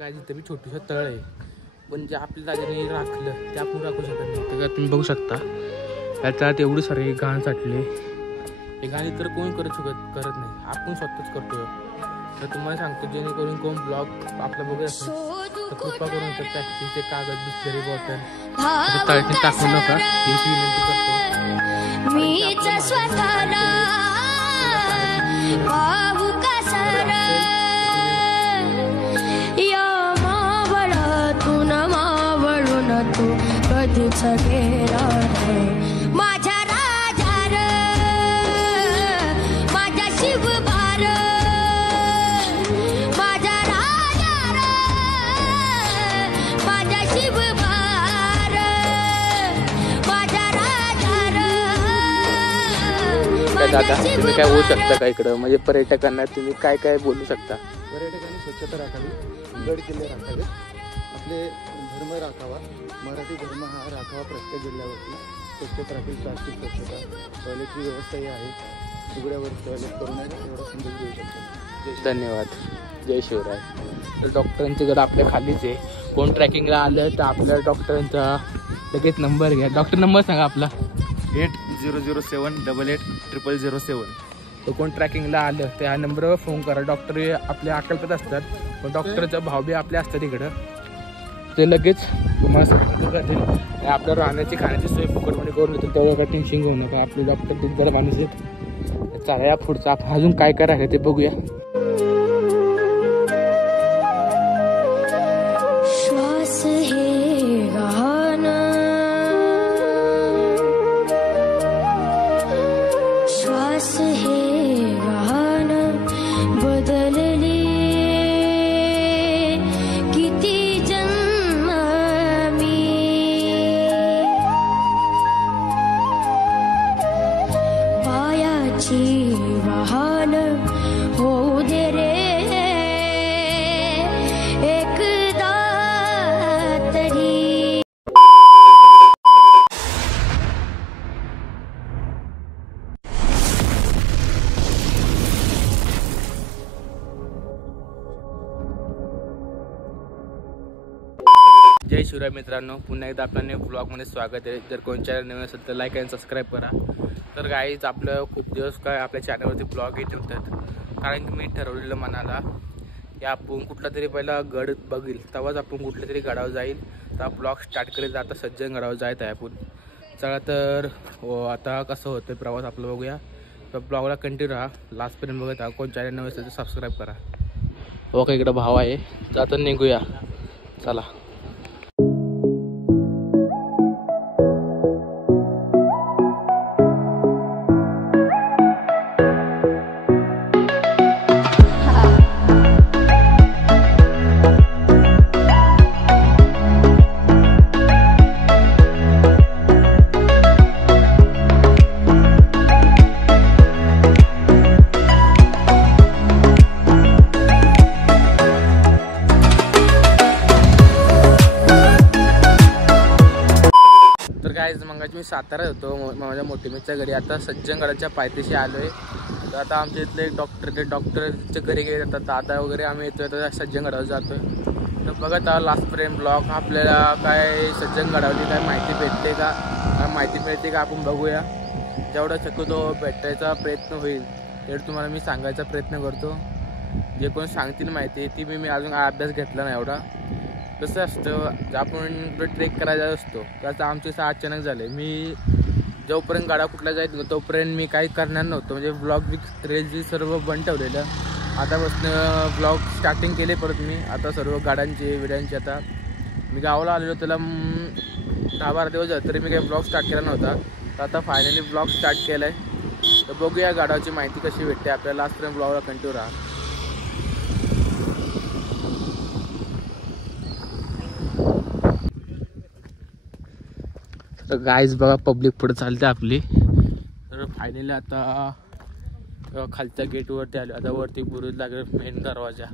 काय तिथे बी छोटंसं तळ आहे, पण जे आपल्या जागेने राखलं ते आपण राखू शकत नाही. तर तुम्ही बघू शकता याच्यात एवढी सारे घाण साठले. हे घाण इतर कोण करत नाही, आपण स्वतःच करतोय. तर तुम्हाला सांगतो, जेणेकरून कोण ब्लॉग आपला बघत असेल तर कृपा करून तर प्लॅस्टिकचे कागद, बिस्लरी बॉटल तळात टाकू नका, याची विनंती करतो. कधीच गेला माझ्या राजा र, माझ्या शिवबार, माझ्या राजा र, माझ्या शिवबार, माझ्या राजा र. दादा तुम्ही काय बोलू शकता का इकडं, म्हणजे पर्यटकांना तुम्ही काय काय बोलू शकता? पर्यटकांनी स्वच्छता राखावी, गड किल्ले राखावे, आपले धर्म राखावा, मराठी धर्म हा राखावा. प्रत्येक जिल्ह्यावरती स्वच्छता राखील, प्लास्टिक स्वच्छता, टॉयलेटची व्यवस्थाही आहे, उघड्यावर टॉयलेट करू नये एवढा संदेश देऊ शकतो. धन्यवाद. जय शिवराय. तर डॉक्टरांचं गड आपल्या खालीच आहे. कोण ट्रॅकिंगला आलं तर आपल्या डॉक्टरांचा लगेच नंबर घ्या. डॉक्टर नंबर सांगा आपला. 8007880007. तर कोण ट्रॅकिंगला आलं तर ह्या नंबरवर फोन करा. डॉक्टर आपल्या अकल्पात असतात, पण डॉक्टरचा भाव बी आपले असतात इकडं. ते लगेच तुम्हाला सांगतो करतील. आपल्या राहण्याची खाण्याची सोय फुकटमध्ये करून देतो, तेवढं काय टेन्शन घेऊ नका. आपले डॉक्टर जरा माणूस आहेत. चला या पुढचं आपण अजून काय काय राहिलं ते बघूया. श्वास हे गाणं, श्वास हे गाणं बदलले किती जन्म मी, पायाची वाहन होऊ दे रे एकदा तरी. जय शिवराय मित्रांनो, पुन्हा एकदा आपल्या ब्लॉगमध्ये स्वागत आहे. जर कोण चॅनल नवीन असेल तर लाईक आणि सबस्क्राईब करा. तर गाईज आपलं खूप दिवस काय आपल्या चॅनलवरती ब्लॉग येत होतात, कारण की मी ठरवलेलं मनाला की आपण कुठला तरी पहिला गड बघील तेव्हाच आपण कुठल्या तरी गडावर जाईल. तर ब्लॉग स्टार्ट करेल. आता सज्जन गडावर जायत आहे आपण. चला तर आता कसं होतं प्रवास आपलं बघूया. तर ब्लॉगला कंटिन्यू राहा, लास्टपर्यंत बघत राहा. कोण चॅनल नवीन असेल तर सबस्क्राईब करा. ओके, इकडं भाव आहे, जाता निघूया. चला. गाईज मगाशी मी साताऱ्यात होतो माझ्या मोठीमीच्या घरी. आता सज्जनगडाच्या पायथ्याशी आलो आहे. तर आता आमच्या इथले एक डॉक्टरच्या घरी गेले जातात. दादा वगैरे आम्ही येतोय, आता सज्जनगडावर जातो आहे. तर बघत आहो लास्टपर्यंत ब्लॉग. आपल्याला काय सज्जनगडावरली काय माहिती भेटते का, काय माहिती मिळते का आपण बघूया. जेवढा शक्यतो भेटायचा प्रयत्न होईल तेवढं तुम्हाला मी सांगायचा प्रयत्न करतो. जे कोण सांगतील माहिती ती मी अजून अभ्यास घेतला नाही एवढा. कसं असतं, आपण ट्रेक करायला असतो त्याचं आमचे अचानक झाले. मी जोपर्यंत गाडा कुठला जायचं तोपर्यंत मी काही करणार नव्हतं, म्हणजे ब्लॉग बी ट्रेलची सर्व बंद ठेवलेलं. आतापासून ब्लॉग स्टार्टिंग केले परत मी. आता सर्व गाड्यांचे व्हिडिओचे. आता मी गावाला आलेलो त्याला 10-12 दिवस झाले तरी मी काही ब्लॉग स्टार्ट केला नव्हता. तर आता फायनली ब्लॉग स्टार्ट केला आहे. तर बघूया गाडाची माहिती कशी भेटते आपल्याला. लास्टपर्यंत ब्लॉगला कंटिन्यू राहा. तर गाईज बघा पब्लिक पुढे चालते आपली. तर फायनली आता खालच्या गेटवरती आलो. आता वरती बुरुज लागेल, मेन दरवाजा.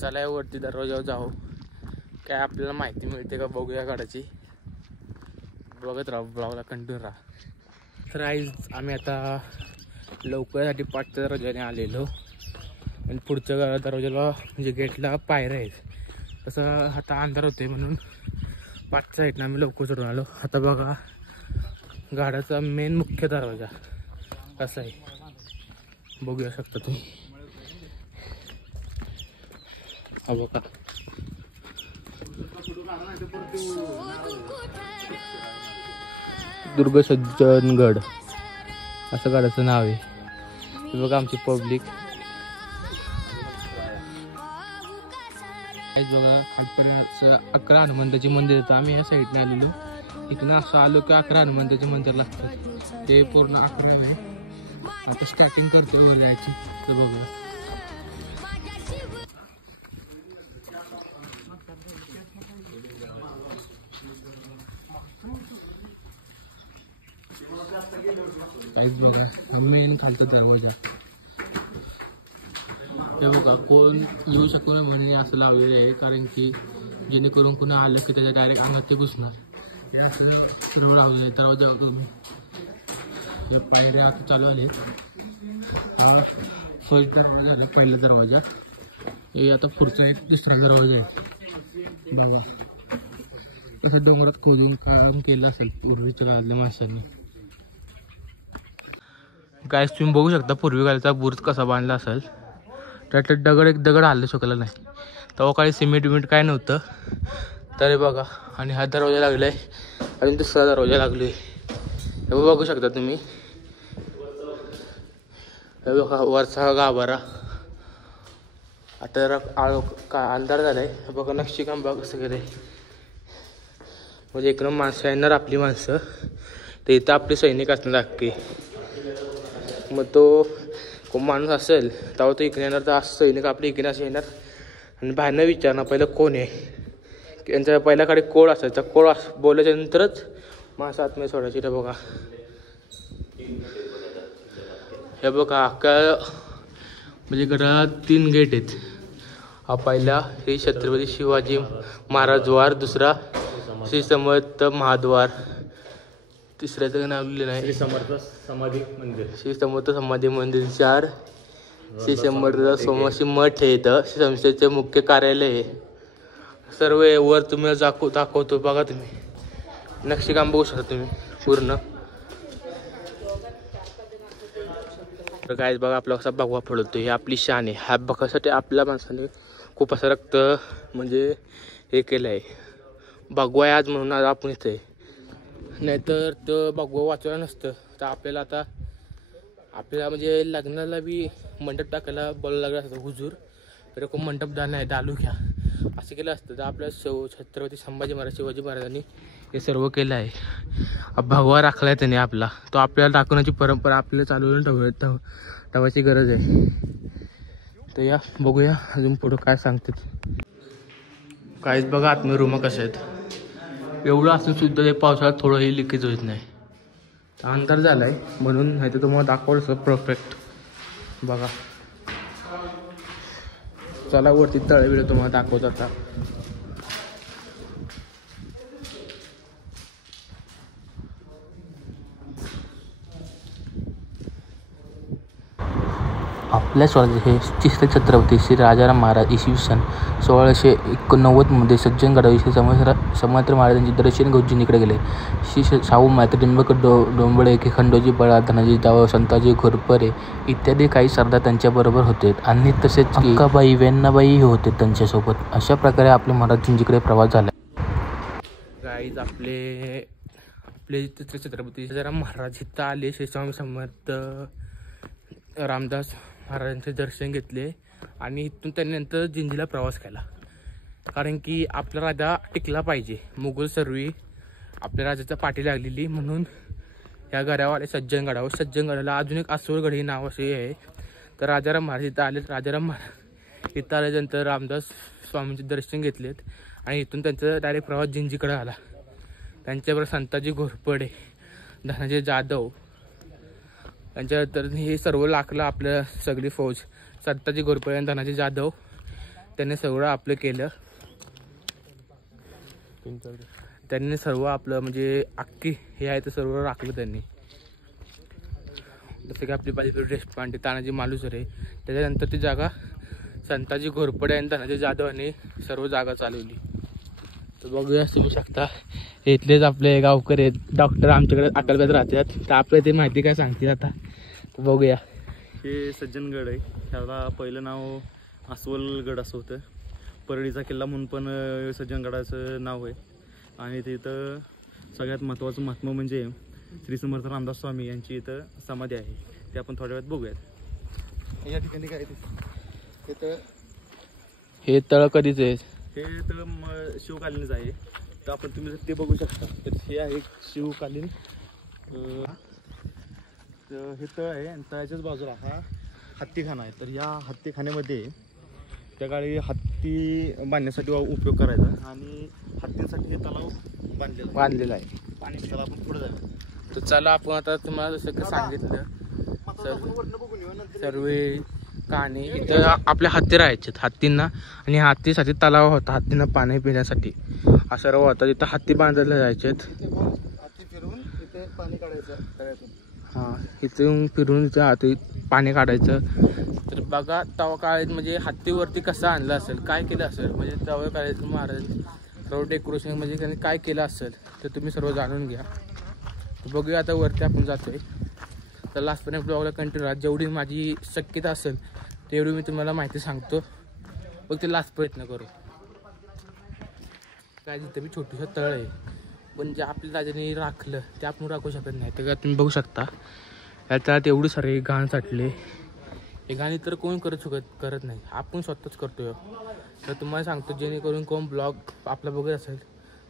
चला वरती दरवाजावर जाऊ, काय आपल्याला माहिती मिळते का बघूया गाडाची. बघत राहा, ब्लॉगला कंटिन्यू राहा. तर आम्ही आता लवकरसाठी 5च्या दरवाजाने आलेलो आणि पुढच्या दरवाजाला म्हणजे गेटला पायऱ्या आहेत. तसं आता अंधार होते म्हणून 5च्या साईडनं आम्ही लवकर चढून आलो. आता बघा गाड्याचा मेन मुख्य दरवाजा कसा आहे बघूया शकता तुम्ही. हा बघा दुर्गसज्जनगड असं गाड्याचं नाव आहे. हे बघा आमची पब्लिक बघा. खालपर्यंत 11 हनुमंताचे मंदिर येतं. आम्ही ह्या साईडने आलेलो. इथून असं आलो की 11 हनुमंताचे मंदिर लागतात. ते पूर्ण 11 नाही. आता स्टार्टिंग करतो वर जायची तर बघा. काहीच बघा मेन खालचा दरवाजा. हे बघा कोण येऊ शकतो ना म्हणून असं लावलेलं आहे, कारण की जेणेकरून कुणा आलं की त्याच्या डायरेक्ट अंगात ते घुसणार. हे असं सर्व लावलेलं आहे दरवाजा. हे पायऱ्या आता चालू आले. हा फर्स्ट दरवाजा झाला, पहिला दरवाजा. हे आता पुढचा एक दुसरा दरवाजा आहे. बघा कसं डोंगरात खोदून काम केलं असेल पूर्वीच्या काळातल्या माणसांनी. काय तुम्ही बघू शकता पूर्वी काळचा बुर्ज कसा बांधला असेल. त्यातलं एक दगड हलू शकला नाही. तेव्हा काही सिमेंट विमेंट काय नव्हतं. तरी बघा आणि हा दरवाजा लागला आहे आणि दुसरा दरवाजा लागलो आहे. हे बघू शकता तुम्ही. हे बघा वरचा हा गाभारा. आता जरा अंधार झाला आहे. बघा नक्षीकाम बघा कसं केलं आहे. म्हणजे एकदम माणसं येणार आपली माणसं. तर इथं आपले सैनिक असणार अख्खे. मग तो कोण माणूस असेल तेव्हा तो इकडे येणार. तर असं सैनिक आपले इकडे असं येणार आणि बाहेरनं विचारणार पहिलं कोण आहे. त्यांच्या पहिल्याकडे कोळ असायचा. कोळ बोलायच्या नंतरच माणसं आतमध्ये सोडायची. तर बघा हे बघा अख्खा म्हणजे गडाला 3 गेट आहेत. हा पहिला श्री छत्रपती शिवाजी महाराज द्वार, दुसरा श्री समर्थ महाद्वार, तिसऱ्याचं नाव लिहिलं नाही श्री समर्थ समाधी मंदिर, श्री समर्थ समाधी मंदिर 4, श्री समर्थ सोमाशी मठ आहे. इथं श्री संस्थेचे मुख्य कार्यालय आहे. सर्व वर तुम्ही दाखवतो बघा. तुम्ही नक्षीकाम बघू शकता तुम्ही पूर्ण. तर काय बघा आपला कसा भगवा फडवतो. हे आपली शान आहे. हा बघासाठी आपल्या माणसाने खूप असं रक्त म्हणजे हे केलं आहे. भगवा आहे आज म्हणून आज आपण इथे. नाहीतर तर भगवा वाचवला नसतं. तर आपल्याला आता आपल्याला म्हणजे लग्नाला बी मंडप टाकायला बोलायला लागलं असतं. हुजूर तर कोण मंडप नाही डालू घ्या असं केलं असतं. तर आपल्या छत्रपती संभाजी महाराज शिवाजी महाराजांनी हे सर्व केलं आहे. भगवा राखला आहे त्याने आपला. तो आपल्याला दाखवण्याची परंपरा आपल्याला चालवून ठेवायची गरज आहे. तर या बघूया अजून पुढं काय सांगतात. काहीच बघा आतमध्ये रूम कशा आहेत. एवढं असून सुद्धा ते पावसाळ्यात थोडंही लिकेज होत नाही. अंधार झाला आहे म्हणून नाही तर तुम्हाला दाखवलं परफेक्ट. बघा चला वरती तळबिळ तुम्हाला दाखवत आता. आपल्या स्वराज्य हे श्री छत्रपती श्री राजाराम महाराज इसवी सन 1689 सज्जनगडाविषयी समर्थ महाराजांचे दर्शन घेऊन इकडे गेले. श्री शाहू मात्र त्र्यंबक डोंबळे खंडोजी बळा धनाजी जावळ संताजी घोरपडे इत्यादी काही सरदार त्यांच्याबरोबर होते आणि तसेच अंकाबाई वेण्णाबाई होते त्यांच्यासोबत. अशा प्रकारे आपले महाराजांकडे प्रवास झाला. गाईज आपले छत्रपती राजाराम महाराज इथं आले. श्री स्वामी समर्थ रामदास महाराजांचे दर्शन घेतले आणि इथून त्यांनी नंतर जिंजीला प्रवास केला. कारण की आपला राजा टिकला पाहिजे. मुघल सर्वी आपल्या राजाच्या पाठी लागलेली म्हणून या गडावर आले सज्जनगडावर. सज्जनगडाला अजून एक आसुरगड हे नाव असे आहे. तर राजाराम महाराज इथं आले. राजाराम महाराज इथं आल्यानंतर रामदास स्वामींचे दर्शन घेतलेत आणि इथून त्यांचा डायरेक्ट प्रवास जिंजीकडे आला. त्यांच्याबरोबर संताजी घोरपडे, धनाजी जाधव त्यांच्यानंतर हे सर्व लागलं आपलं सगळी फौज. संताजी घोरपडे आणि धनाजी जाधव त्यांनी सगळं आपलं केलं. त्यांनी सर्व आपलं म्हणजे अख्खी हे आहे ते सर्व राखलं त्यांनी. जसं की आपली बाजीप्रभू देशपांडे, तानाजी मालुसरे. त्याच्यानंतर ती जागा संताजी घोरपडे आणि धनाजी जाधव यांनी सर्व जागा चालवली. तर बघूया तुम्ही शकता इथलेच आपले गावकरी आहेत, डॉक्टर आमच्याकडे अकलब्यात राहतात. तर आपल्याला ते माहिती काय सांगतील आता, तर बघूया. हे सज्जनगड आहे. ह्याला पहिलं नाव अस्वलगड असं होतं. परळीचा किल्ला म्हणून पण सज्जनगडाचं नाव आहे. आणि तिथं सगळ्यात महत्त्वाचं महात्मा म्हणजे श्री समर्थ रामदास स्वामी यांची इथं समाधी आहे. ते आपण थोड्या वेळात बघूयात. या ठिकाणी काय तिथं हे तळ कधीच आहे? हे तर शिवकालीनच आहे. तर आपण तुम्ही जर ते बघू शकता तर हे आहे शिवकालीन. हे तळ आहे आणि तळाच्याच बाजूला हा हत्तीखाना आहे. तर या हत्तीखान्यामध्ये त्या काळी हत्ती बांधण्यासाठी उपयोग करायचा आणि हत्तींसाठी हे तलाव बांधलेला आहे. पाणी त्याला आपण पुढे जायचं. तर चला आपण आता तुम्हाला जसं की सांगितलं सर्व कहाणी. इथं आपल्या हत्ती राहायचे, हत्तींना, आणि हत्तीसाठी तलाव होता हत्तींना पाणी पिण्यासाठी. हा सर्व होता. तिथं हत्ती बांधायला जायचे. हत्ती फिरून इथे पाणी काढायचं तळ्यातून. हां, इथून फिरून इथं हाती पाणी काढायचं. तर बघा तवा काळात म्हणजे हत्तीवरती कसं आणलं असेल, काय केलं असेल, म्हणजे तवा काळात महाराज सर्व डेकोरेशन म्हणजे त्यांनी काय केलं असेल तर तुम्ही सर्व जाणून घ्या. तर बघूया आता वरती आपण जातोय. तर लास्टपर्यंत ब्लॉगला कंटिन्यू राहा. जेवढी माझी शक्यता असेल तेवढी मी तुम्हाला माहिती सांगतो. बघ ते लास्ट प्रयत्न करू. काय तिथे मी छोटंसं तळ आहे, पण जे आपल्या राजाने राखलं ते आपण राखू शकत नाही. तर तुम्ही बघू शकता या तळ्यात एवढी सारे घाण साठले. हे घाण तर कोण करत नाही, आपण स्वतःच करतोय. तर तुम्हाला सांगतो जेणेकरून कोण ब्लॉग आपला बघत असेल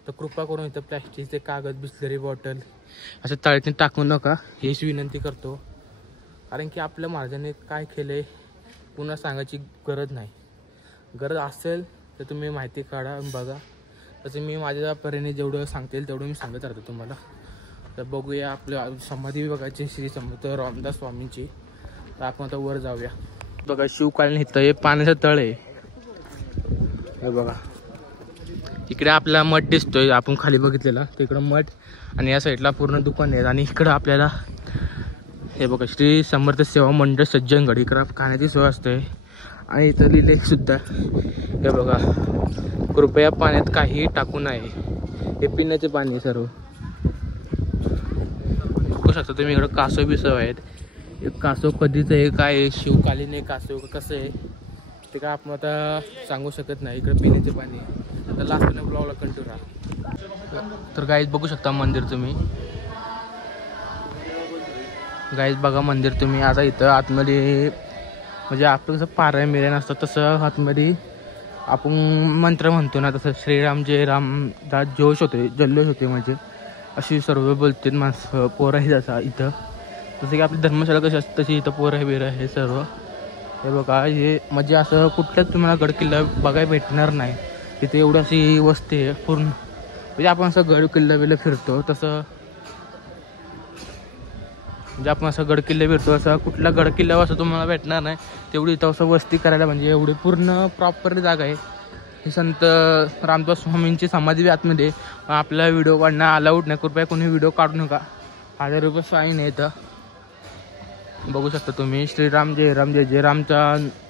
तर कृपा करून इथं प्लॅस्टिकचे कागद, बिस्लरी बॉटल असं तळ्यातून टाकू नका, हीच विनंती करतो. कारण की आपल्या महाराजांनी काय केलं आहे पुन्हा सांगायची गरज नाही. गरज असेल तर तुम्ही माहिती काढा, बघा. तसं मी माझ्या परीने जेवढं सांगता येईल तेवढं मी सांगत राहतो तुम्हाला. तर बघूया आपल्या समाधी बघायची श्री समर्थ रामदास स्वामींची. तर आपण आता वर जाऊया. बघा शिवकालीन इथं हे पाण्याचं तळ आहे. हे बघा इकडे आपल्याला मठ दिसतोय, आपण खाली बघितलेला तिकडं मठ, आणि या साईडला पूर्ण दुकान आहेत. आणि इकडं आपल्याला हे बघा श्री समर्थ सेवा मंडळ सज्जनगड, इकडं खाण्याची सोय असते. आणि इथं लिहिले सुद्धा हे बघा, कृपया पाण्यात काही टाकू नये, हे पिण्याचे पाणी सर्व. बघू शकता तुम्ही इकडं कासव बिसव आहेत. कासव कधीच आहे, काय आहे, शिवकालीन आहे कासव कसं आहे ते काय आपण आता सांगू शकत नाही. इकडे पिण्याचे पाणी. आता लास्ट ब्लॉगला कंटिन्यू राहा. तर गाईज बघू शकता मंदिर तुम्ही. गाईज बघा मंदिर तुम्ही. आता इथं आतमध्ये म्हणजे आपलं कसं पारायण मिरायण असतं तसं आतमध्ये आपण मंत्र म्हणतो ना, तसं श्रीराम जय राम दास जोश होते, जल्लोष होते, म्हणजे अशी सर्व बोलते माणसं, पोरं आहे जसा इथं. जसं की आपली धर्मशाळा कशी असते तशी इथं पोरं बिरं हे सर्व. हे बघा हे म्हणजे असं कुठल्याच तुम्हाला गड किल्ला बघायला भेटणार नाही. तिथे एवढी अशी वस्ती आहे पूर्ण. म्हणजे आपण असं गड किल्ला बिल्ला फिरतो तसं, म्हणजे आपण असं गड किल्ले फिरतो असं कुठला गड किल्ल्यावर असं तुम्हाला भेटणार नाही. तेवढी इथं असं वस्ती करायला म्हणजे एवढी पूर्ण प्रॉपर जागा आहे. हे संत रामदास स्वामींची समाधी आतमध्ये. आपला व्हिडिओ काढणं अलाउड नाही, कृपया कोणी व्हिडिओ काढू नका. 1000 रुपये फाईन आहे इथं. बघू शकता तुम्ही श्रीराम जय राम जय जय रामचा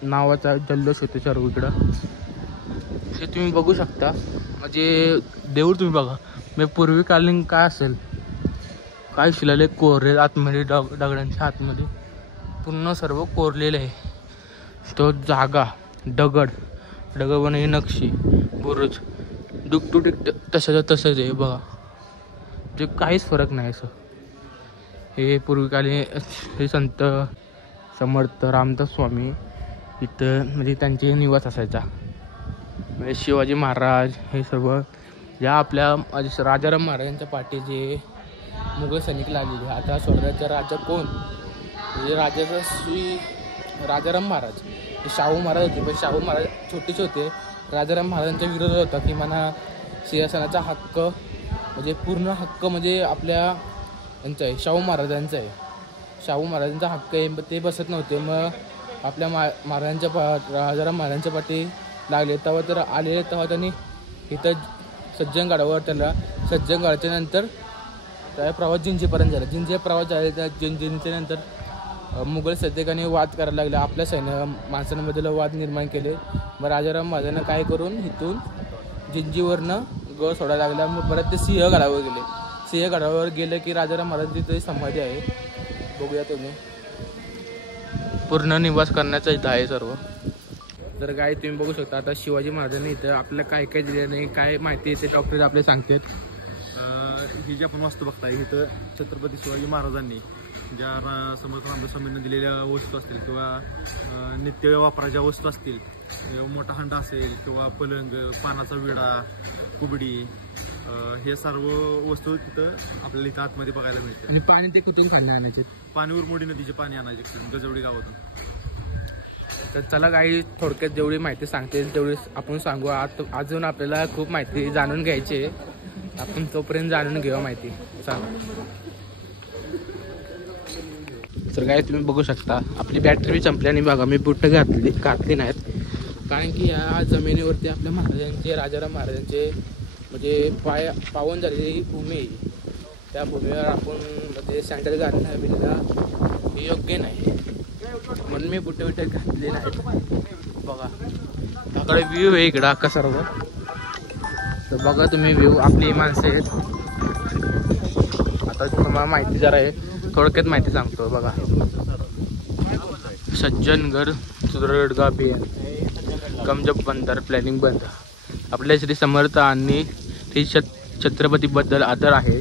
नावाचा जल्लोष होतो सर्व इकडं. हे तुम्ही बघू शकता. म्हणजे देऊळ तुम्ही बघा, म्हणजे पूर्वीकालीन काय असेल, काय शिलाले कोरले आतमध्ये दगडांच्या आतमध्ये पूर्ण सर्व कोरलेलं आहे. तो जागा दगड बनवली, नक्षी बुरुज डुकटुक तसंच तसंच आहे बघा. म्हणजे काहीच फरक नाही असं. हे पूर्वीकालीन हे संत समर्थ रामदास स्वामी इथं म्हणजे त्यांचे निवास असायचा. म्हणजे शिवाजी महाराज हे सर्व या आपल्या राजाराम महाराजांच्या पाठी जे मुघल सैनिक लागलेले. आता स्वर्गाचा राजा कोण, म्हणजे राजाचा श्री राजाराम महाराज. हे शाहू महाराज होते, पण शाहू महाराज छोटेसे होते. राजाराम महाराजांच्या विरोधात होता की मला सिंहासनाचा हक्क म्हणजे पूर्ण हक्क म्हणजे आपल्या यांचा आहे, शाहू महाराजांचा आहे. शाहू महाराजांचा हक्क आहे, ते बसत नव्हते. मग आपल्या राजाराम महाराजांच्या पाठी लागले. तेव्हा तर आलेले तेव्हा त्यांनी इथं सज्जनगडावर त्याला सज्जनगडाच्या नंतर त्या प्रवास जिंजीपर्यंत झाला. जिंजी प्रवास झाला त्या जिंजीच्या नंतर मुघल सैनिकांनी वाद करायला लागले, आपल्या माणसांमधील वाद निर्माण केले. मग राजाराम महाराजांना काय करून इथून जिंजीवरनं गड सोडायला लागला. मग परत ते सिंहगडावर गेले. सिंहगडावर गेले की राजाराम महाराज तिथे समाधी आहे, बघूया तुम्ही. पूर्ण निवास करण्याचं इथं आहे सर्व. तर काय तुम्ही बघू शकता. आता शिवाजी महाराजांनी इथं आपल्याला काय काय दिलं नाही, काय माहिती ते डॉक्टर आपले सांगतात. ही जी आपण वास्तू बघताय इथं छत्रपती शिवाजी महाराजांनी ज्या समर्थ रामदास स्वामींना दिलेल्या वस्तू असतील किंवा नित्य वापराच्या वस्तू असतील, मोठा हंडा असेल किंवा पलंग, पानाचा विडा, कुबडी, हे सर्व वस्तू तिथं आपल्याला इथं आतमध्ये बघायला मिळते. आणि पाणी ते कुठून खाणं आणायचे? पाणी उरमोडी नदीचे पाणी आणायचे गजवडी गावातून. तर चला काही थोडक्यात जेवढी माहिती सांगता येईल तेवढी आपण सांगू. अजून आपल्याला खूप माहिती जाणून घ्यायची आहे, आपण तोपर्यंत जाणून घेऊ माहिती. सांगा. तर काय तुम्ही बघू शकता आपली बॅटरी संपल्याने बघा मी बुट घातली नाहीत, कारण की या जमिनीवरती आपल्या महाराजांचे, राजाराम महाराजांचे म्हणजे पावन झालेली भूमी आहे. त्या भूमीवर आपण म्हणजे सँडल घालणं बिलणं हे योग्य नाही, म्हणून मी बुट घातले नाहीत. बघा त्याकडे व्ह्यू आहे इकडं अख्खा सर्व. तर बघा तुम्ही व्ह्यू, आपली माणसं आहेत. आता तुम्हाला माहिती जरा आहे, थोडक्यात माहिती सांगतो. बघा सज्जनगड सुदृढगा बियान कमजब बंदर प्लॅनिंग बंद. आपल्या श्री समर्थ आणि श्री छत्रपतीबद्दल आदर आहे,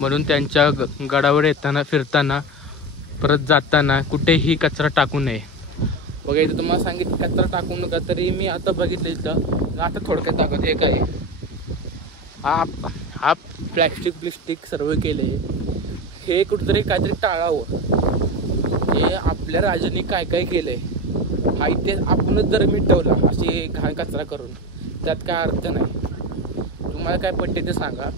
म्हणून त्यांच्या गडावर येताना, फिरताना, परत जाताना कुठेही कचरा टाकू नये. बघा इथं तुम्हाला सांगितलं कचरा टाकू नका, तरी मी आता बघितलं इथं. आता थोडक्यात दाखवत हे काय हा प्लॅस्टिक सर्व केले. हे कुठेतरी काहीतरी टाळावं. हे आपल्या राजांनी काय काय केलंय हा इतिहास आपणच जर मिटवला असे घाण कचरा करून, त्यात काय अर्थ नाही. तुम्हाला काय पटते ते सांगा.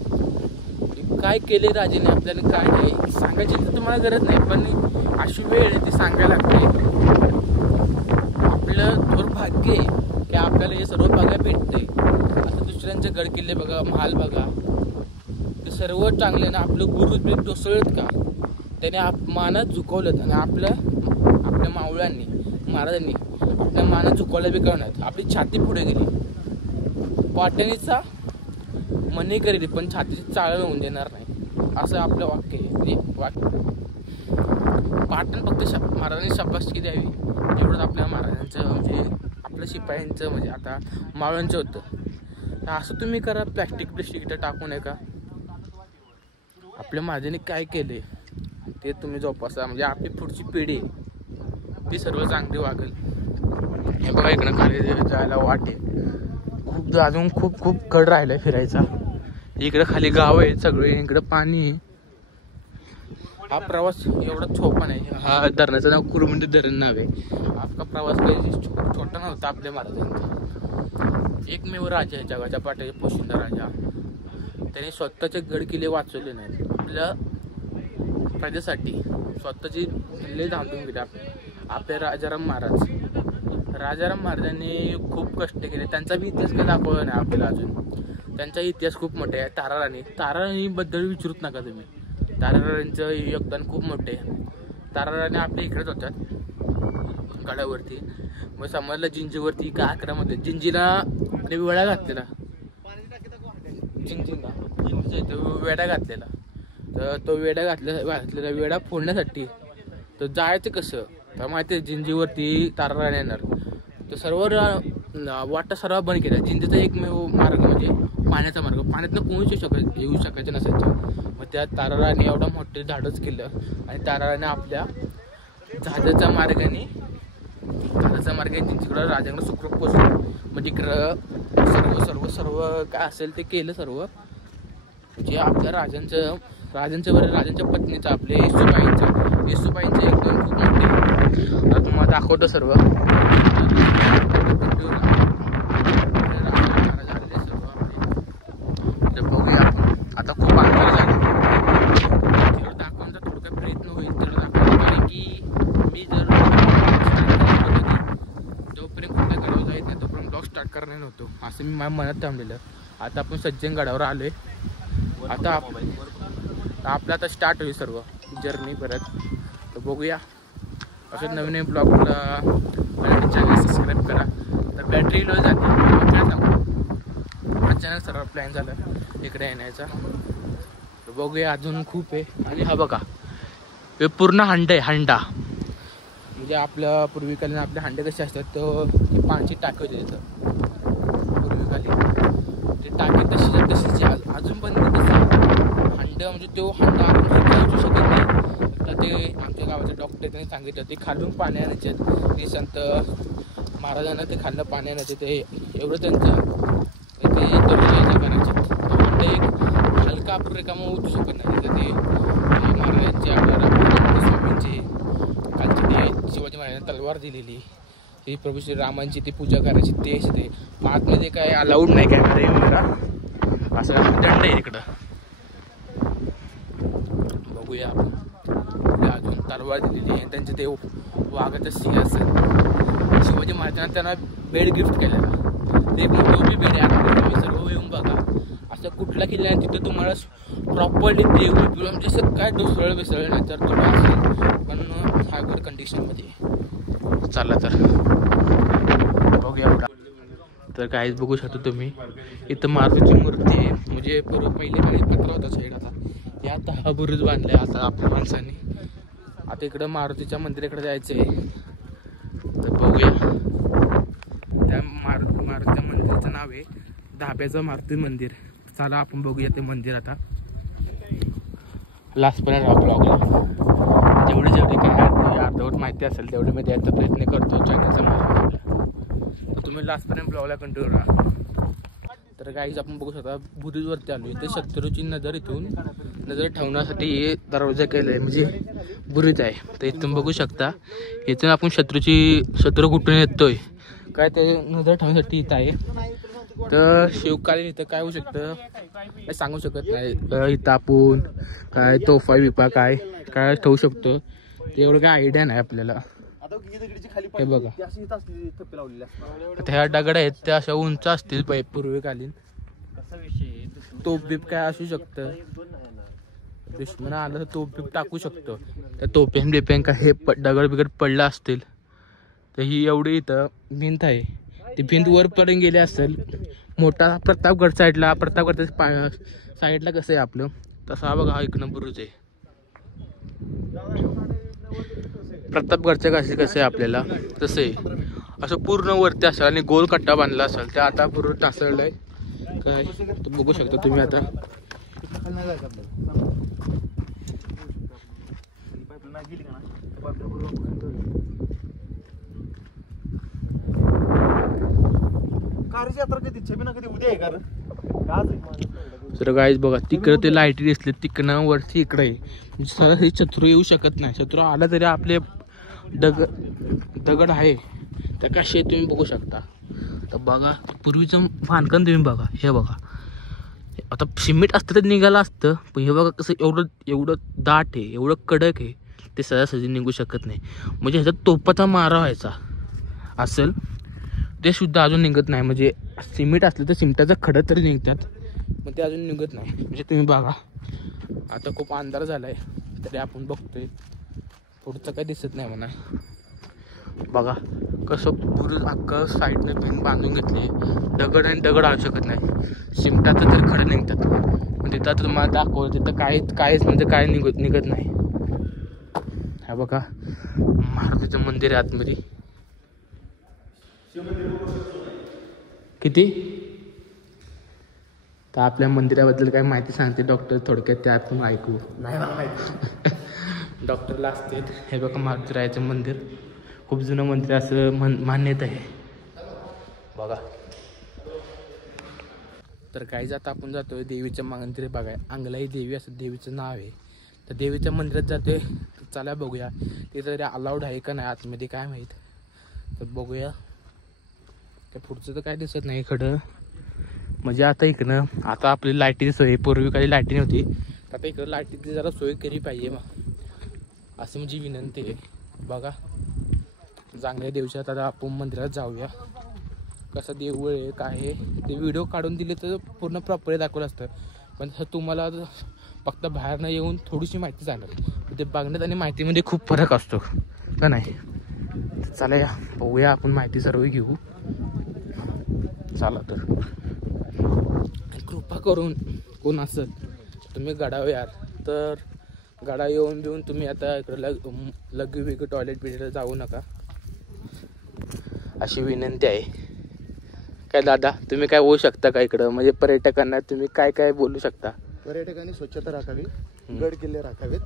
काय केले राजाने आपल्याला, काय नाही सांगायची तर तुम्हाला गरज नाही, पण अशी वेळ आहे ती सांगायला लागते. आपलं दुर्भाग्य आहे की आपल्याला हे सर्व बघायला भेटतंय. आता दुसऱ्यांचे गड किल्ले बघा, महाल बघा, ते सर्व चांगले ना. आपलं गुरु टोसळत का, त्याने मानात झुकवलं. आणि आपल्या मावळ्यांनी, महाराजांनी आपल्या मानात झुकवलं बी करण्यात आपली छाती पुढे गेली. पाटणीचा मने करेल पण छातीची चाळ होऊन देणार नाही, असं आपलं वाक्य आहे. पाटण फक्त महाराजांनी शाबासकी द्यावी एवढंच आपल्या महाराजांचं, म्हणजे आपल्या शिपायांचं, म्हणजे आता मावळ्यांचं होतं. तर असं तुम्ही करा, प्लॅस्टिक इथं टाकू नये का. आपल्या महाराजांनी काय केले ते तुम्ही जोपासा, म्हणजे आपली पुढची पिढी ती सर्व चांगली वागेल. हे बघा इकडं खाली जायला वाट आहे, खूप अजून खूप कड राहिलाय फिरायचा. इकडं खाली गाव आहे सगळे, इकडं पाणी. हा प्रवास एवढा सोपा नाही. हा धरणाचं नाव कुरमुंडी धरण नाव आहे. हा प्रवास काही छोटा नव्हता आपल्या महाराजांचा. एकमेव राजा आहे जगाच्या पाठीचे, पोशिंदा राजा. त्याने स्वतःचे गड किल्ले वाचवले नाहीत, आपल्या प्रजेसाठी स्वतःची किल्ले धांडून गेले. आपले राजाराम महाराजांनी खूप कष्ट केले. त्यांचा बी इतिहास काही दाखवला नाही आपल्याला अजून. त्यांचा इतिहास खूप मोठा आहे. ताराराणी बद्दल विचारूच नका तुम्ही. ताराराणीचं योगदान खूप मोठे आहे. ताराराणी आपल्या इकडेच होत्यात गडावरती. मग समजलं जिंजीवरती का आक्रमण, जिंजीला वेढा घातलेला, जिंजीच्या इथं वेढा घातलेला. तर तो वेढा घातलेला वेढा फोडण्यासाठी तर जायचं कसं, तर माहिती आहे जिंजीवरती ताराराणी येणार. तर सर्व वाटा सर्व बंद केल्या. जिंजीचा एकमेव मार्ग म्हणजे पाण्याचा मार्ग, पाण्यातनं कोणीच येऊ शकायचं नसायचं. मग त्या ताराराणी एवढा मोठे धाडच केलं आणि ताराराणी आपल्या जहाजाच्या मार्गाने जिंजीकडं राजांकडे सुखरूप पोचलं. मग तिकडं सर्व काय असेल ते केलं सर्व, जे आपल्या राजांच्या पत्नीचं, आपले येसूबाईंचं एकदम खूप मोठे. तुम्हाला दाखवतो सर्व. बघूया आता खूप अंतर झालं. तिकडं दाखवण्याचा थोडका प्रयत्न होईल तिकडं दाखवण्याचा, कारण की मी जर जोपर्यंत कुठल्या गडावर जायचं नाही तोपर्यंत ब्लॉग स्टार्ट करणार नव्हतो, असं मी माझ्या मनात थांबलेलं. आता आपण सज्जनगडावर आलोय. आता आपलं स्टार्ट होईल सर्व जर्नी परत. तर बघूया असे नवीन नवीन ब्लॉगला माझ्या चॅनल सबस्क्राईब करा. तर बॅटरी लो जाते काय सांगू, अचानक सर्व प्लॅन झालं इकडे येण्याचा. तर बघूया अजून खूप आहे. आणि हा बघा हे पूर्ण हंडा आहे, हंडा म्हणजे आपल्या पूर्वीकालीन आपले हंडे कसे असतात तो पाण्याची टाकी होती तिथं पूर्वीकालीन. ते टाकी तशीच अजून पण हंडा म्हणजे तो हंडा आपण उचलू शकत नाही. तर ते आमच्या गावाचे डॉक्टर त्यांनी सांगितलं ते खालून पाणी आणायचे. ते संत महाराजांना ते खाल्लं पाणी आणायचं ते एवढं त्यांचं ते दररोज करायचे. तो हंडा एक हलका आपण रेकामा उचलू शकत नाही. तर ते महाराजांचे आपल्या स्वामींचे कालची ते शिवाजी महाराजांनी तलवार दिलेली ही प्रभू श्रीरामांची ती पूजा करायची ते असते. आतमध्ये काय अलाउड नाही कॅमेरा मला असं दंड आहे इकडं. बघूया आपण अजून तलवार दिलेली आहे. त्यांचे ते वाघाचं सिंह असेल. शिवाजी महाराजांना त्यांना बेड गिफ्ट केलेला. ते मोठी बेड आहे. तुम्ही सर्व येऊन बघा असं कुठला किल्ला आहे तिथं तुम्हाला प्रॉपरली देऊळ बिळ म्हणजे असं काय दुसरं विसरलं नाही तर थोडं असेल पण हायवर कंडिशनमध्ये चालला तर बघूया. तर काहीच बघू शकतो तुम्ही इथं मारुतीची मूर्ती आहे. म्हणजे पहिले आणि पत्र होता साईड आता हे आता हा बुरुज बांधलाय आता आपल्या माणसाने. आता इकडं मारुतीच्या मंदिराकडे जायचं आहे. तर बघूया त्या मारुतीच्या मंदिराचं नाव आहे धाब्याचं मारुती मंदिर. चला आपण बघूया ते मंदिर आता. लास्टपर्यंत ब्लॉगला जेवढे काय अर्धवट माहिती असेल तेवढे मी द्यायचा प्रयत्न करतो चॅनलचा माझ्या. तर तुम्ही लास्टपर्यंत ब्लॉगला कंटिन्यू राहा. तर काहीच आपण बघू शकता बुरुजवरती आलो. इथे शत्रूची नजर इथून नजर ठेवण्यासाठी हे दरवाजा केलाय म्हणजे बुरुज आहे. तर इथून बघू शकता इथून आपण शत्रू कुठून येतोय काय ते नजर ठेवण्यासाठी इथं आहे. तर शिवकालीन इथं काय होऊ शकतं काय सांगू शकत नाही. इथं आपण काय तोफा बिपा काय काय ठेवू शकतो ते एवढं काय आयडिया नाही आपल्याला. हे बघा आता ह्या दगड आहेत त्या अशा उंच असतील पूर्वीकालीन. तोफ बीप काय असू शकतं. दुश्मन आलं तर तोफ बीप टाकू शकतो. त्या तोप्यान बिप्यान काय हे दगड बिगड पडलं असतील. तर ही एवढी इथं भिंत आहे. ती भिंत वरपर्यंत गेली असेल. मोठा प्रतापगड प्रतापगडच्या साईडला कसं आहे आपलं तसा हा बघा हा इकडं बुरुज आहे. प्रतापगडच्या कसं आहे आपल्याला तसं आहे असं पूर्ण वरती असेल आणि गोल कट्टा बांधला असेल. त्या आता पूर्ण टासळलाय काय बघू शकता तुम्ही. आता तर गाईज बघा तिकडं ते लाईटी दिसले तिकडनं वरती इकडे आहे. शत्रू येऊ शकत नाही. शत्रू आला तरी आपले दगड आहे त्या कसे तुम्ही बघू शकता. तर बघा पूर्वीचं बांधकाम तुम्ही बघा. हे बघा आता सिमेंट असतं तर निघालं असतं पण हे बघा कसं एवढं दाट आहे एवढं कडक आहे ते सहजासहजी निघू शकत नाही. म्हणजे ह्याचा तोपाचा मारा व्हायचा असेल ते सुद्धा अजून निघत नाही. म्हणजे सिमेंट असलं तर सिमेंटाचं खडं तरी निघतात पण ते अजून निघत नाही. म्हणजे तुम्ही बघा आता खूप अंधार झाला आहे तरी आपण बघतोय पुढचं काही दिसत नाही म्हणा. बघा कसं बुरुज अख्खं साईडनं भिंत बांधून घेतली. दगड आणि दगड आणू शकत नाही. सिमेंटाचं तर खडं निघतात पण तिथं आता तुम्हाला दाखवलं तिथं काहीच म्हणजे काय निघत नाही. हा बघा मारुतीचं मंदिर आहे आतमध्ये. किती तर आपल्या मंदिराबद्दल काय माहिती सांगते डॉक्टर थोडक्यात ते आपण ऐकू. डॉक्टरला असते. हे बघा मारुतीरायाचं मंदिर खूप जुनं मंदिर असं मान्यता आहे बघा. तर काही जाता आपण जातोय देवीच्या मंदिर बघाय. अंगलाई देवी असं देवीचं नाव आहे. तर देवीच्या मंदिरात जातोय. चला बघूया ते तरी अलाउड आहे का नाही आतमध्ये काय माहीत. तर बघूया त्या पुढचं तर काय दिसत नाही इकडं. म्हणजे आता इकडं आता आपली लाईटीची सोय पूर्वी काही लाईटी नव्हती तर आता इकडं लाईटीची जरा सोय केली पाहिजे मग असं म्हणजे विनंती आहे. बघा चांगल्या दिवसात आता आपण मंदिरात जाऊया. कसं देऊळ आहे काय आहे ते व्हिडिओ काढून दिले तर पूर्ण प्रॉपर दाखवलं असतं पण तसं तुम्हाला फक्त बाहेर न येऊन थोडीशी माहिती जाणार ते बघण्यात आणि माहितीमध्ये खूप फरक असतो का नाही. चला या बघूया आपण माहिती सर्व घेऊ. चला तर कृपा करून कोण असेल तुम्ही गडावर यार तर गडा येऊन बिऊन तुम्ही आता इकडं लघवी वेगळं टॉयलेट बिलेटला जाऊ नका अशी विनंती आहे. काय दादा तुम्ही काय होऊ शकता का इकडं म्हणजे पर्यटकांना तुम्ही काय काय बोलू शकता. पर्यटकांनी स्वच्छता राखावी, गड किल्ले राखावेत,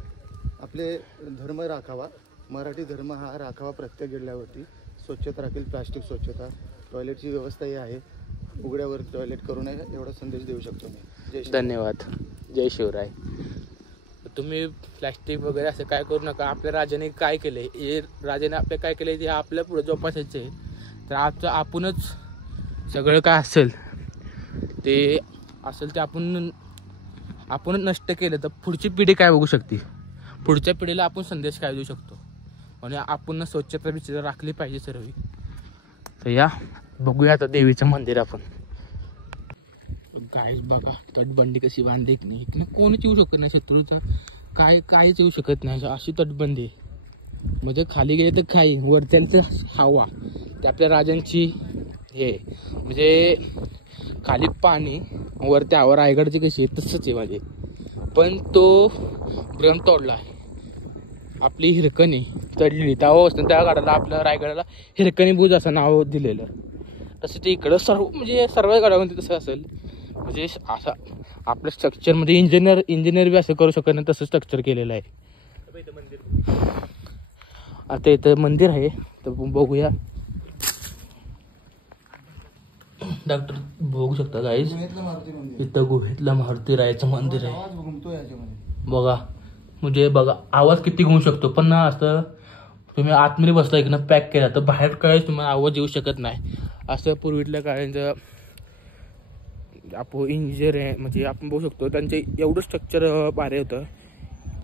आपले धर्म राखावा, मराठी धर्म हा राखावा. प्रत्येक जिल्ह्यावरती स्वच्छता राखील, प्लास्टिक स्वच्छता, टॉयलेटची व्यवस्थाही आहे, उघड्यावर टॉयलेट करू नये एवढा संदेश देऊ शकतो मी. जय श्री धन्यवाद. जय शिवराय. तुम्ही प्लॅस्टिक वगैरे असं काय करू नका. आपल्या राजाने काय केलं हे राजाने आपल्या काय केलं ते आपल्या पुढे जोपासायचं आहे. तर आजचं आपणच सगळं काय असेल ते आपण नष्ट केलं तर पुढची पिढी काय बघू शकते. पुढच्या पिढीला आपण संदेश काय देऊ शकतो आणि आपण स्वच्छता बिच्छता राखली पाहिजे सर्व. तर या बघूया आता देवीचं मंदिर आपण. गाईस बघा तटबंदी कशी बांधली की नाही. इकडे कोणच येऊ शकत नाही, शत्रूचा काहीच येऊ शकत नाही अशी तटबंदी. म्हणजे खाली गेले तर खाई वरच्यांचं हवा ते आपल्या राजांची हे म्हणजे खाली पाणी वरती हवा रायगडची कशी आहे तसंच आहे माझे. पण तो भ्रम तोडला आहे. आपली हिरकणी चढलेली तेव्हापासून त्या गडाला आपल्या रायगडाला हिरकणी बुज असं नाव दिलेलं. तसं ते इकडं सर्व गडामध्ये तसं असेल म्हणजे असं आपल्या स्ट्रक्चरमध्ये इंजिनियर बी असं करू शकत नाही तसं स्ट्रक्चर केलेलं आहे. आता इथं मंदिर आहे तर बघूया. डॉक्टर बघू शकता गाईज इथं गुहेतलं मारुती रायाचं मंदिर आहे बघा. म्हणजे बघा आवाज किती घुमू शकतो पण ना असं तुम्ही आतमध्ये बसला की ना पॅक केला तर बाहेर काळेच तुम्हाला आवाज येऊ शकत नाही. असं पूर्वीतल्या काळांचं आपण इंजिनियर आहे म्हणजे आपण बघू शकतो त्यांचे एवढं स्ट्रक्चर भारी होतं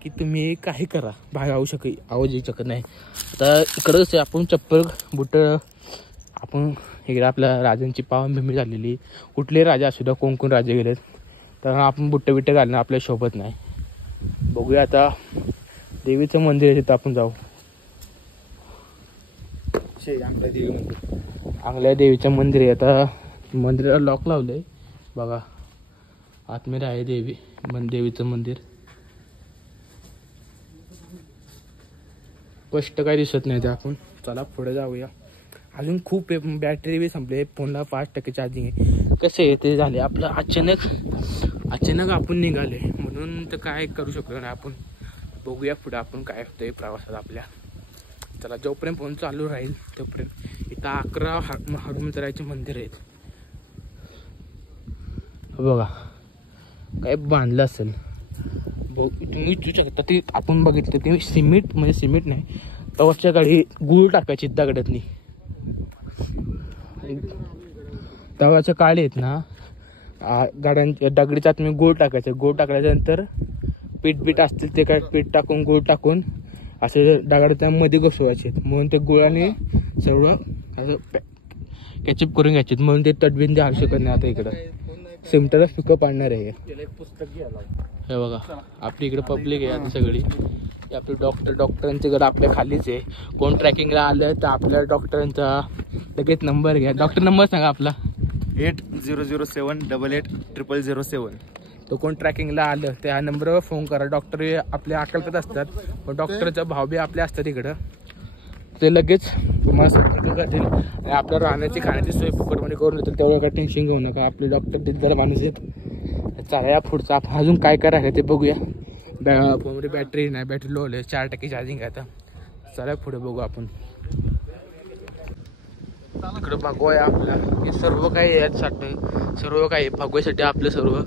की तुम्ही काही करा बाहेर आवाज येऊ शकत नाही. आता इकडंच आपण चप्पल बुट आपण इकडे आपल्या राजांची पावनभूमी झालेली. कुठले राजा असू द्या कोण राजे गेलेत तर आपण बुट्ट घालणं आपल्या शोभत नाही. बघूया आता देवीचं मंदिर आहे तिथं आपण जाऊ. आंगल्या देवीचं मंदिर आहे. आता मंदिराला लॉक लावलंय बघा. आतमध्ये आहे देवीचं मंदिर. स्पष्ट काही दिसत नाही ते आपण चला पुढे जाऊया. अजून खूप बॅटरी बी संपले. फोनला 5% चार्जिंग आहे. कसं आहे ते झाले आपलं अचानक आपण निघाले म्हणून तर काय करू शकलो नाही आपण. बघूया पुढे आपण काय होतंय प्रवासात आपल्या. चला जोपर्यंत फोन चालू राहील तोपर्यंत इथं 11 हनुमंतरायाचे मंदिर आहेत बघा. काय बांधलं असेल तुम्ही विचारू शकता. ते आपण बघितलं ते सिमेंट नाही तवच्या काळी गुळ टाकायची दगडातनी. तवाच्या काळी आहेत ना गाड्यांच्या दगडीच्या आत गुळ टाकायचं. गुळ टाकल्यानंतर पीठ असतील ते काय पीठ टाकून गुळ टाकून असे दगडाच्या मध्ये घुसवायचे म्हणून ते गुळाने सर्व असं कॅचअप करून घ्यायचे म्हणून ते तटबिंदी आणू शकत नाही. आता इकडं सिमटरच पिकअप पाडणार आहे हे बघा. आपली इकडे पब्लिक आहे आता सगळी. आपले डॉक्टरांचे गड आपल्या खालीच आहे. कोण ट्रॅकिंगला आलं तर आपल्या डॉक्टरांचा लगेच नंबर घ्या. डॉक्टर नंबर सांगा आपला 8007880007. तो कोण ट्रॅकिंगला आलं त्या नंबरवर फोन करा. डॉक्टर आपल्या अकल्पात असतात पण डॉक्टरचा भाव बी आपले असतात इकडं. ते लगेच तुम्हाला संपर्क करतील आणि आपल्या राहण्याची खाण्याची सोय फुकटमध्ये करून देतील. तेवढं काय टेन्शन घेऊ नका. आपले डॉक्टर तिथं माणूस आहेत. चला या पुढचं आपण अजून काय करायचं ते बघूया. फोनमध्ये बॅटरी नाही, बॅटरी लो आहे, 4% चार्जिंग आहे आता. चला पुढे बघू आपण. इकडं भगवा आहे आपला. हे सर्व काही यासाठी सर्व काही भगव्यासाठी आपलं सर्व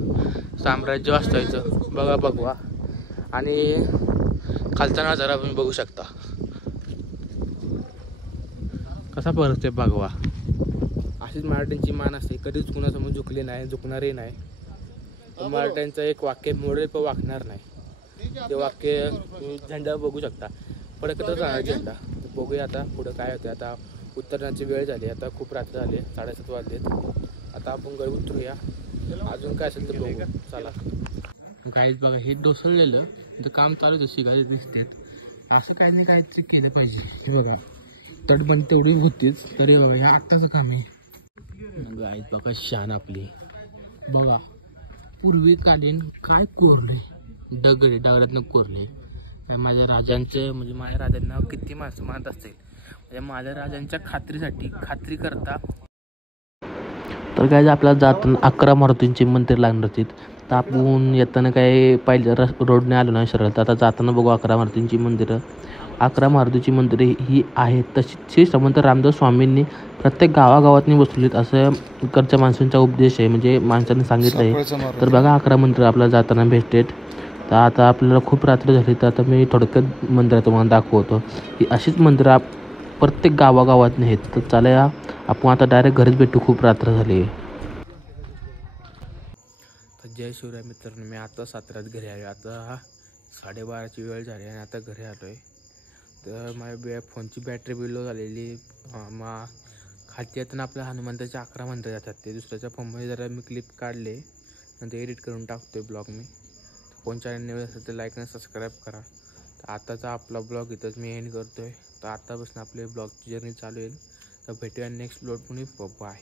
साम्राज्य वाचवायचं बघा भगवा. आणि खालचा नजारा तुम्ही बघू शकता कसा परत भगवा. अशीच मराठ्यांची मान असते. कधीच कुणासमोर झुकले नाही, झुकणारही नाही. मराठ्यांचं एक वाक्य मोडेल पण वाकणार नाही. ते वाक्य झेंडा बघू शकता फडकतच राहणार झेंडा. बघूया आता पुढं काय होतं. आता उतरण्याची वेळ झाली. आता खूप रात्र झाले, 7:30 वाजलेत. आता आपण गड उतरूया. अजून काय असेल तर बघू. चला. काहीच बघा हे ढोसळलेलं तर काम चालू होतं, शिगाले दिसते. असं काही नाही काहीतरी केलं पाहिजे. हे बघा तटबंदी तेवढी होतीच तरी बघा ह्या आत्ताचं काम आहे. गाईत बघा शान आपली बघा पूर्वीकालीन काय कोरले दगडातनं कोरले. माझ्या राजांचं म्हणजे माझ्या राजांना किती माणसं मानत असतील म्हणजे माझ्या राजांच्या खात्री करता. तर काय आपल्याला जाताना 11 मारुतींची मंदिर लागणार होती. तर आपण येताना काय पाहिजे रोडने आलो नाही सरळ. तर आता जाताना बघू 11 मारुतींची मंदिरं. 11 मारुतीची मंदिरे ही आहेत तशी श्री समर्थ रामदास स्वामींनी प्रत्येक गावागावातनी बसवलीत असं इकडच्या माणसांचा उपदेश आहे, म्हणजे माणसांनी सांगितलं आहे. तर बघा 11 मंदिरं आपल्याला जाताना भेटतात. तर आता आपल्याला खूप रात्र झाली तर आता मी थोडक्यात मंदिरं तुम्हाला दाखवतो. ही अशीच मंदिरं प्रत्येक गावागावातनी आहेत. तर चला आपण आता डायरेक्ट घरीच भेटू, खूप रात्र झाली. जय शिवराय मित्रांनो, मी आता साताऱ्यात घरी आलो. आता 12:30ची वेळ झाली आणि आता घरी आलो आहे. तर माझ्या फोनची बॅटरी बिलो झालेली. मग खालती येताना आपल्या हनुमंताच्या 11 मंदिर जातात. ते दुसऱ्याच्या फोनमध्ये जरा मी क्लिप काढले आणि ते एडिट करून टाकतो आहे ब्लॉग मी. कोण चॅनल नवीन असेल तर लाईक आणि सबस्क्राईब करा. तर आताचा आपला ब्लॉग इथंच मी एंड करतो आहे. तर आतापासून आपले ब्लॉगची जर्नी चालू होईल. तर भेटूया नेक्स्ट ब्लॉग. बाय.